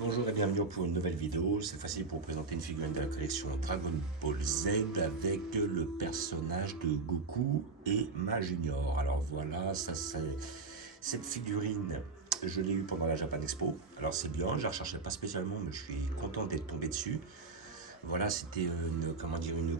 Bonjour et bienvenue pour une nouvelle vidéo. Cette fois-ci pour vous présenter une figurine de la collection Dragon Ball Z avec le personnage de Goku et Ma Junior. Alors voilà, ça c'est cette figurine, je l'ai eue pendant la Japan Expo. Alors c'est bien, je la recherchais pas spécialement, mais je suis content d'être tombé dessus. Voilà, c'était une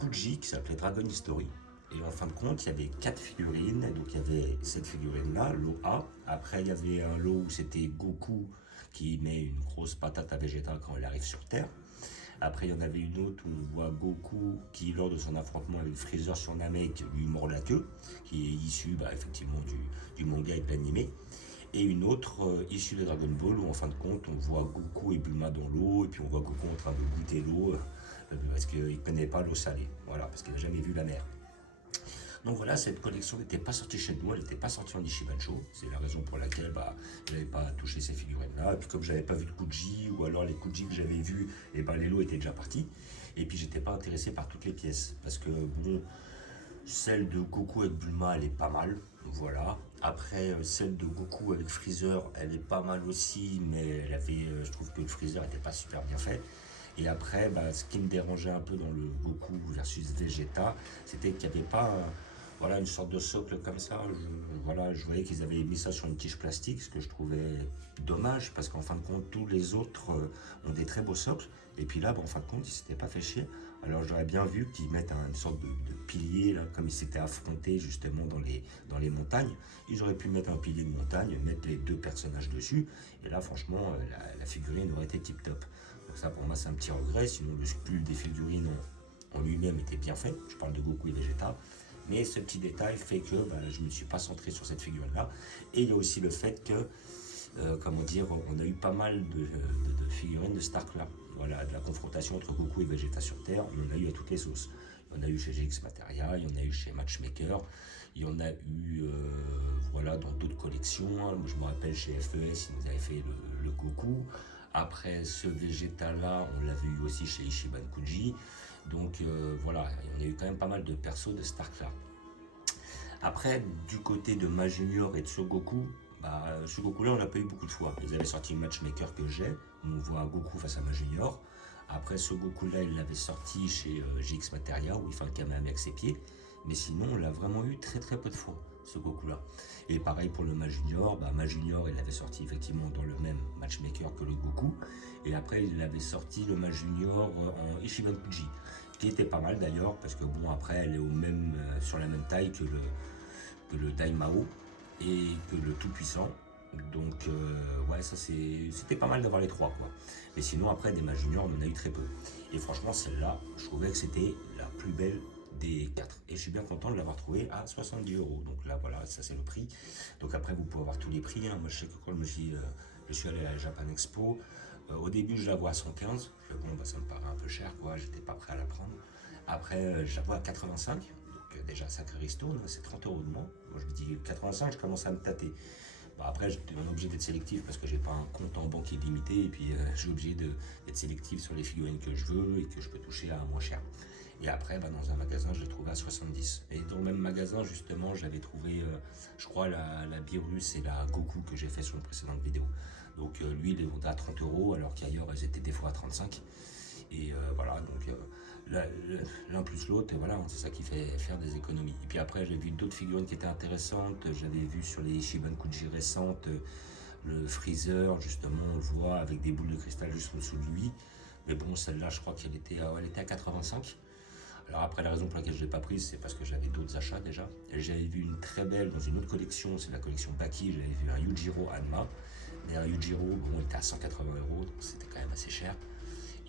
Kuji qui s'appelait Dragon History. Et en fin de compte, il y avait 4 figurines. Donc il y avait cette figurine-là, lot A. Après, il y avait un lot où c'était Goku qui met une grosse patate à Vegeta quand il arrive sur Terre. Après, il y en avait une autre où on voit Goku qui, lors de son affrontement avec Freezer sur Namek, lui mord la queue, qui est issue effectivement du manga et de l'animé. Et une autre issue de Dragon Ball où en fin de compte on voit Goku et Bulma dans l'eau et puis on voit Goku en train de goûter l'eau parce qu'il ne connaît pas l'eau salée, voilà, parce qu'il n'a jamais vu la mer. Donc voilà, cette collection n'était pas sortie chez nous, elle n'était pas sortie en Ishibansho. C'est la raison pour laquelle je n'avais pas touché ces figurines-là. Et puis comme je n'avais pas vu de Kuji, ou alors les Kuji que j'avais vus, et les lots étaient déjà partis. Et puis j'étais pas intéressé par toutes les pièces. Parce que bon, celle de Goku avec Bulma, elle est pas mal. Voilà. Après, celle de Goku avec Freezer, elle est pas mal aussi, mais je trouve que le Freezer n'était pas super bien fait. Et après, ce qui me dérangeait un peu dans le Goku versus Vegeta, c'était qu'il n'y avait pas voilà, une sorte de socle comme ça. Je voyais qu'ils avaient mis ça sur une tige plastique, ce que je trouvais dommage, parce qu'en fin de compte, tous les autres ont des très beaux socles. Et puis là, en fin de compte, ils ne s'étaient pas fait chier. Alors j'aurais bien vu qu'ils mettent une sorte de pilier, là, comme ils s'étaient affrontés justement dans les montagnes. Ils auraient pu mettre un pilier de montagne, mettre les deux personnages dessus. Et là, franchement, la figurine aurait été tip top. Donc ça, pour moi, c'est un petit regret. Sinon, le sculpte des figurines en lui-même était bien fait. Je parle de Goku et Vegeta. Mais ce petit détail fait que je ne me suis pas centré sur cette figurine-là. Et il y a aussi le fait que, on a eu pas mal de figurines de Stark là. Voilà, de la confrontation entre Goku et Vegeta sur Terre, on en a eu à toutes les sauces. Il y en a eu chez GX Materia, il y en a eu chez Matchmaker, il y en a eu dans d'autres collections. Moi, je me rappelle chez FES, ils nous avaient fait le Goku. Après ce Vegeta-là, on l'avait eu aussi chez Ichiban Kuji. Donc voilà, on a eu quand même pas mal de persos de Stark là. Après, du côté de Ma Junior et de Goku, ce Goku-là, on l'a pas eu beaucoup de fois. Ils avaient sorti le Matchmaker que j'ai, où on voit Goku face à Ma Junior. Après, ce Goku-là, il l'avait sorti chez GX Materia, où il fait un Kamehameha avec ses pieds. Mais sinon, on l'a vraiment eu très très peu de fois, ce Goku-là. Et pareil pour le Ma Junior. Ma Junior, il l'avait sorti effectivement dans le même Matchmaker que le Goku. Et après, il avait sorti le Ma Junior en Ichiban Kuji, qui était pas mal d'ailleurs, parce que bon, après, elle est sur la même taille que le Daimao et que le Tout-Puissant. Donc ouais, ça c'était pas mal d'avoir les trois quoi. Mais sinon après des Ma Junior on en a eu très peu. Et franchement celle-là, je trouvais que c'était la plus belle des 4. Et je suis bien content de l'avoir trouvée à 70 euros. Donc là voilà, ça c'est le prix. Donc après vous pouvez avoir tous les prix. Moi je sais que quand je suis allé à la Japan Expo, au début je la vois à 115. Ça me paraît un peu cher quoi, j'étais pas prêt à la prendre. Après je la vois à 85. Déjà sacré ristourne, c'est 30 euros de moins. Moi je me dis 85, je commence à me tâter. Après, j'étais obligé d'être sélectif parce que j'ai pas un compte en banque illimité et puis je suis obligé d'être sélectif sur les figurines que je veux et que je peux toucher à moins cher. Et après, dans un magasin, je l'ai trouvé à 70. Et dans le même magasin, justement, j'avais trouvé, je crois, la Beerus et la Goku que j'ai fait sur une précédente vidéo. Donc lui, il les vendait à 30 euros alors qu'ailleurs, elles étaient des fois à 35. Et voilà, donc l'un plus l'autre, et voilà, c'est ça qui fait faire des économies. Et puis après, j'ai vu d'autres figurines qui étaient intéressantes. J'avais vu sur les Ichiban Kuji récentes, le Freezer, justement, on le voit avec des boules de cristal juste au-dessous de lui. Mais bon, celle-là, je crois qu'elle était, elle était à 85. Alors après, la raison pour laquelle je ne l'ai pas prise, c'est parce que j'avais d'autres achats déjà. J'avais vu une très belle dans une autre collection, c'est la collection Baki, j'avais vu un Yujiro Hanma. Mais un Yujiro, bon, il était à 180 euros, donc c'était quand même assez cher.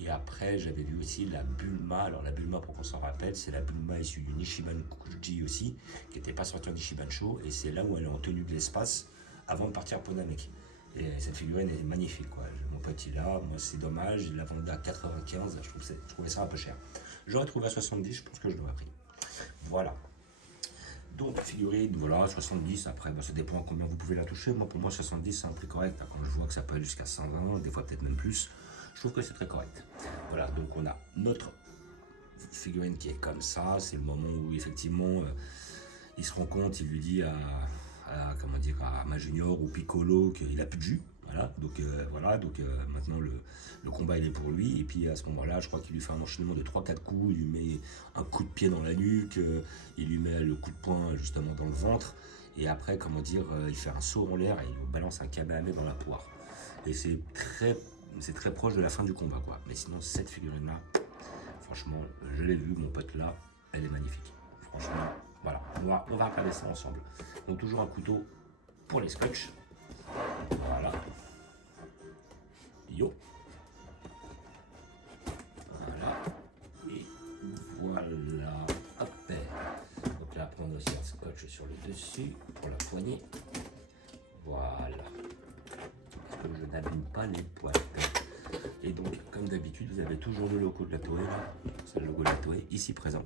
Et après, j'avais vu aussi la Bulma. Alors la Bulma, pour qu'on s'en rappelle, c'est la Bulma issue du Nishiban Kuji aussi, qui n'était pas sortie en Ishibansho. Et c'est là où elle est en tenue de l'espace avant de partir pour Namek. Et cette figurine est magnifique, quoi. Mon petit là, moi c'est dommage, il l'a vendu à 95, je trouvais ça un peu cher. J'aurais trouvé à 70, je pense que je l'aurais pris. Voilà. Donc figurine, voilà, 70, après ça dépend combien vous pouvez la toucher. Moi pour moi 70 c'est un prix correct. Quand je vois que ça peut aller jusqu'à 120, des fois peut-être même plus, je trouve que c'est très correct. Voilà, donc on a notre figurine qui est comme ça. C'est le moment où effectivement il se rend compte, il lui dit à Ma Junior ou Piccolo qu'il a plus de jus. Voilà, donc maintenant le combat il est pour lui. Et puis à ce moment-là, je crois qu'il lui fait un enchaînement de 3-4 coups. Il lui met un coup de pied dans la nuque, il lui met le coup de poing justement dans le ventre. Et après, comment dire, il fait un saut en l'air et il lui balance un kamehameha dans la poire. Et c'est très proche de la fin du combat, quoi. Mais sinon, cette figurine-là, franchement, je l'ai vue, mon pote là, elle est magnifique. Franchement, voilà, on va regarder ça ensemble. Donc toujours un couteau pour les scotch. Voilà. Yo. Voilà. Et voilà. Hop. Donc là, après, on a aussi un scotch sur le dessus pour la poignée. Voilà. Parce que je n'abîme pas les poids. Et donc, comme d'habitude, vous avez toujours le logo de la Toei, là. C'est le logo de la Toei, ici présent.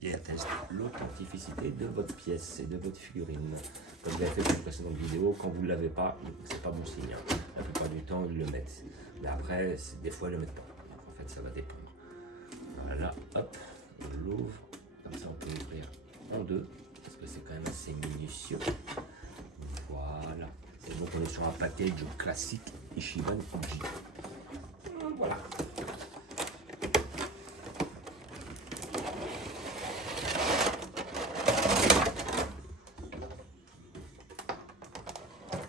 Et atteste l'authenticité de votre pièce et de votre figurine. Comme vous avez fait dans une précédente vidéo, quand vous ne l'avez pas, c'est pas bon signe. La plupart du temps, ils le mettent. Mais après, des fois, ils ne le mettent pas. En fait, ça va dépendre. Voilà, hop, on l'ouvre. Comme ça, on peut ouvrir en deux. Parce que c'est quand même assez minutieux. Voilà. Et donc, on est sur un package classique Ichiban Fuji. Voilà.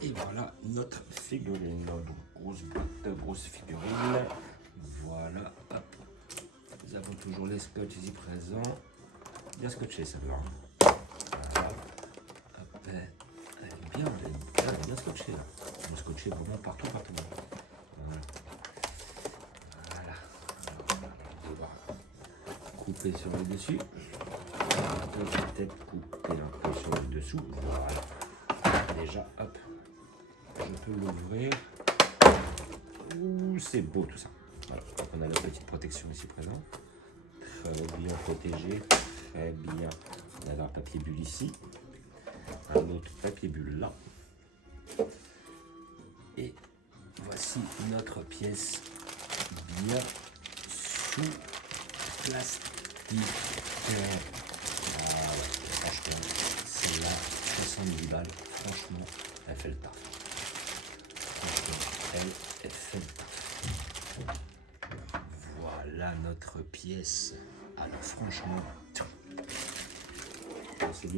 Et voilà notre figurine. Donc, grosse boîte, grosse figurine. Voilà, hop. Nous avons toujours les scotch ici présents. Bien scotché celle-là. Voilà. Hop. Elle est bien scotchée là. On est scotché vraiment partout. Voilà. Voilà. Alors, on va devoir couper sur le dessus. On peut peut-être couper un peu sur le dessous. Voilà. Déjà, hop. Je peux l'ouvrir. Ouh, c'est beau tout ça. Voilà. Donc on a la petite protection ici présente. Très bien protégé. Très bien. On a un papier bulle ici. Un autre papier bulle là. Et voici notre pièce bien sous plastique. Ah ouais, franchement, c'est là 70 balles. Franchement, elle fait le taf. Elle fait le taf. Voilà notre pièce. Alors franchement, c'est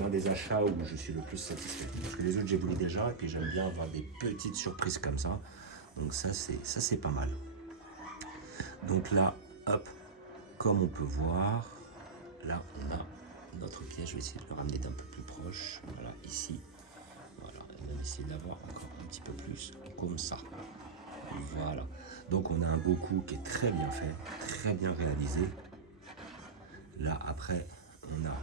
l'un des achats où je suis le plus satisfait. Parce que les autres, j'ai voulu déjà, et puis j'aime bien avoir des petites surprises comme ça. Donc ça, c'est pas mal. Donc là, hop, comme on peut voir, là, on a notre pièce. Je vais essayer de le ramener d'un peu plus proche. Voilà, ici. Voilà, on va essayer d'avoir encore un petit peu plus, comme ça. Voilà. Donc on a un Goku qui est très bien fait, très bien réalisé. Là, après, on a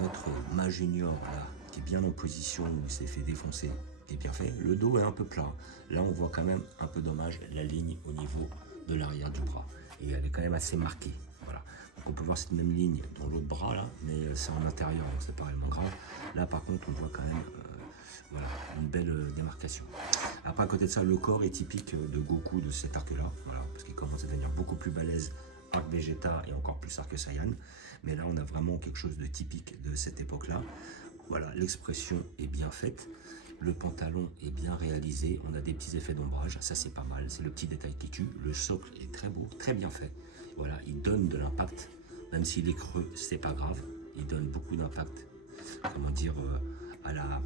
notre Ma Junior là, qui est bien en position, où il s'est fait défoncer, qui est bien fait. Le dos est un peu plat. Là, on voit quand même un peu dommage la ligne au niveau de l'arrière du bras. Et elle est quand même assez marquée. Voilà. Donc on peut voir cette même ligne dans l'autre bras là, mais c'est en intérieur, donc c'est pas réellement grave. Là, par contre, on voit quand même voilà, une belle démarcation. Après, à côté de ça, le corps est typique de Goku de cet arc-là, voilà, parce qu'il commence à devenir beaucoup plus balèze. Arc Vegeta et encore plus Arc Saiyan. Mais là, on a vraiment quelque chose de typique de cette époque-là. Voilà, l'expression est bien faite. Le pantalon est bien réalisé. On a des petits effets d'ombrage. Ça, c'est pas mal. C'est le petit détail qui tue. Le socle est très beau, très bien fait. Voilà, il donne de l'impact. Même s'il est creux, c'est pas grave. Il donne beaucoup d'impact. Comment dire, à la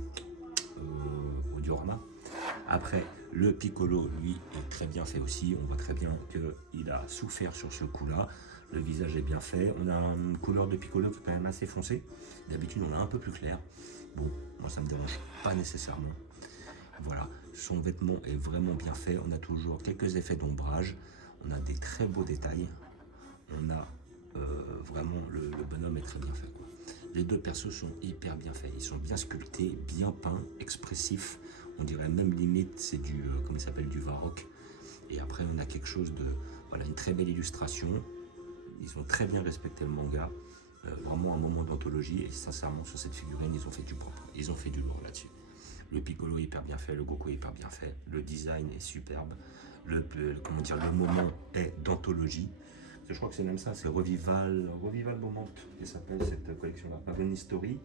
au diorama. Après, le Piccolo, lui, est très bien fait aussi. On voit très bien qu'il a souffert sur ce coup-là. Le visage est bien fait. On a une couleur de Piccolo qui est quand même assez foncée. D'habitude, on a un peu plus clair. Bon, moi, ça ne me dérange pas nécessairement. Voilà, son vêtement est vraiment bien fait. On a toujours quelques effets d'ombrage. On a des très beaux détails. On a vraiment, le bonhomme est très bien fait, quoi. Les deux persos sont hyper bien faits. Ils sont bien sculptés, bien peints, expressifs. On dirait même limite, c'est du, comment il s'appelle, du Varrock. Et après, on a quelque chose de, voilà, une très belle illustration. Ils ont très bien respecté le manga. Vraiment un moment d'anthologie. Et sincèrement, sur cette figurine, ils ont fait du propre. Ils ont fait du lourd là-dessus. Le Piccolo est hyper bien fait, le Goku est hyper bien fait. Le design est superbe. Comment dire, le moment est d'anthologie. Je crois que c'est même ça, c'est Revival Moment qui s'appelle cette collection-là. Pas One History,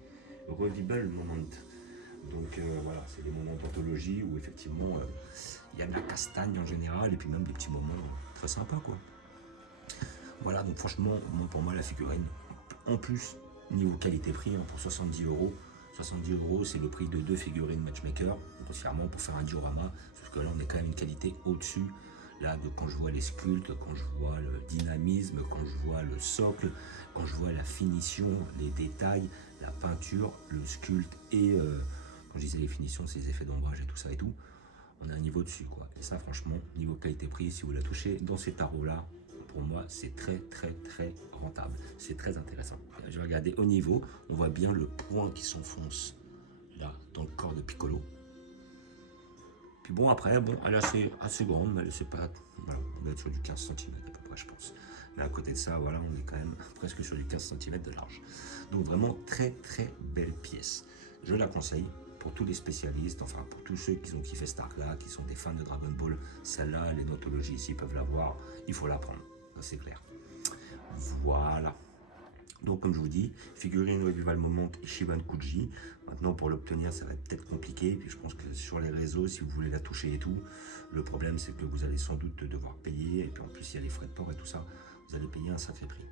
Revival Moment. Donc voilà, c'est des moments d'anthologie où effectivement il y a de la castagne en général et puis même des petits moments très sympas quoi. Voilà, donc franchement, bon, pour moi la figurine, en plus niveau qualité-prix, hein, pour 70 €, c'est le prix de 2 figurines Matchmaker, grossièrement pour faire un diorama, sauf que là on est quand même une qualité au-dessus. Là, quand je vois les sculptes, quand je vois le dynamisme, quand je vois le socle, quand je vois la finition, les détails, la peinture, le sculpte et, quand je disais les finitions, c'est les effets d'ombrage et tout ça et tout, on a un niveau dessus quoi. Et ça franchement, niveau qualité-prix, si vous la touchez dans ces tarots-là, pour moi c'est très rentable, c'est très intéressant. Je vais regarder au niveau, on voit bien le point qui s'enfonce là dans le corps de Piccolo. Puis bon après, bon, elle est assez grande, mais elle c'est pas, voilà, on va être sur du 15 cm à peu près je pense. Mais à côté de ça, voilà, on est quand même presque sur du 15 cm de large. Donc vraiment très belle pièce. Je la conseille pour tous les spécialistes, enfin pour tous ceux qui ont kiffé Star là, qui sont des fans de Dragon Ball. Celle-là, les notologies, s'ils peuvent la voir, il faut la prendre, ça c'est clair. Voilà. Donc comme je vous dis, figurine Revival Moment Ishiban Kuji. Maintenant pour l'obtenir ça va être peut-être compliqué. Puis je pense que sur les réseaux, si vous voulez la toucher et tout, le problème c'est que vous allez sans doute devoir payer. Et puis en plus il y a les frais de port et tout ça, vous allez payer un sacré prix.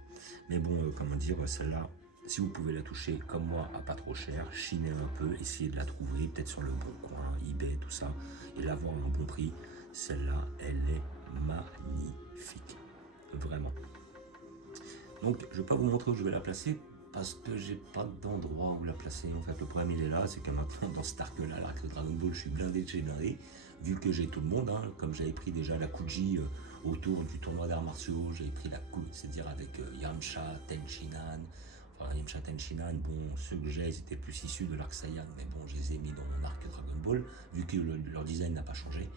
Mais bon, comment dire, celle-là, si vous pouvez la toucher comme moi à pas trop cher, chinez un peu, essayez de la trouver, peut-être sur le bon coin, eBay, tout ça, et l'avoir à un bon prix. Celle-là, elle est magnifique. Vraiment. Donc je ne vais pas vous montrer où je vais la placer parce que j'ai pas d'endroit où la placer. En fait, le problème il est là, c'est que maintenant dans cet arc-là, l'arc de Dragon Ball, je suis blindé de chez blindé. Vu que j'ai tout le monde, hein, comme j'avais pris déjà la Kuji autour du tournoi d'arts martiaux, j'avais pris la Kuji, c'est-à-dire avec Yamcha, Tenshinhan. Enfin, Yamcha, Tenshinhan, bon, ceux que j'ai, ils étaient plus issus de l'arc Saiyan, mais bon, je les ai mis dans mon arc Dragon Ball, vu que leur design n'a pas changé.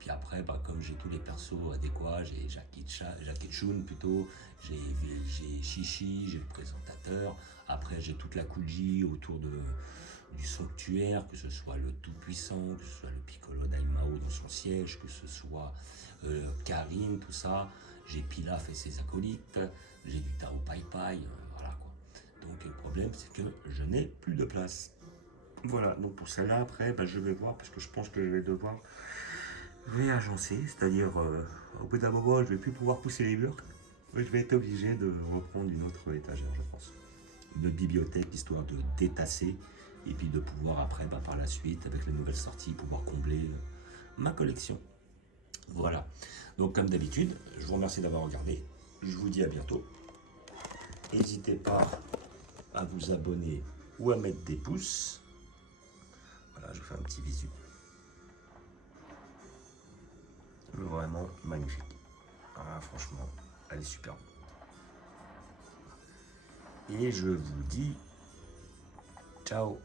Puis après, bah, comme j'ai tous les persos adéquats, j'ai Jackie Chun plutôt, j'ai Shishi, j'ai le présentateur. Après, j'ai toute la Kuji autour du sanctuaire, que ce soit le Tout-Puissant, que ce soit le Piccolo Daimao dans son siège, que ce soit Karin, tout ça. J'ai Pilaf et ses acolytes, j'ai du Tao Pai Pai, voilà quoi. Donc le problème, c'est que je n'ai plus de place. Voilà, donc pour celle-là, après, bah, je vais voir, parce que je pense que je vais devoir réagencer, c'est-à-dire au bout d'un moment, je vais plus pouvoir pousser les murs. Je vais être obligé de reprendre une autre étagère, je pense. Une bibliothèque, histoire de détasser, et puis de pouvoir après, bah, par la suite, avec les nouvelles sorties, pouvoir combler ma collection. Voilà. Donc comme d'habitude, je vous remercie d'avoir regardé. Je vous dis à bientôt. N'hésitez pas à vous abonner ou à mettre des pouces. Voilà, je vous fais un petit visu. Vraiment magnifique. Ah, franchement, elle est superbe. Et je vous dis ciao.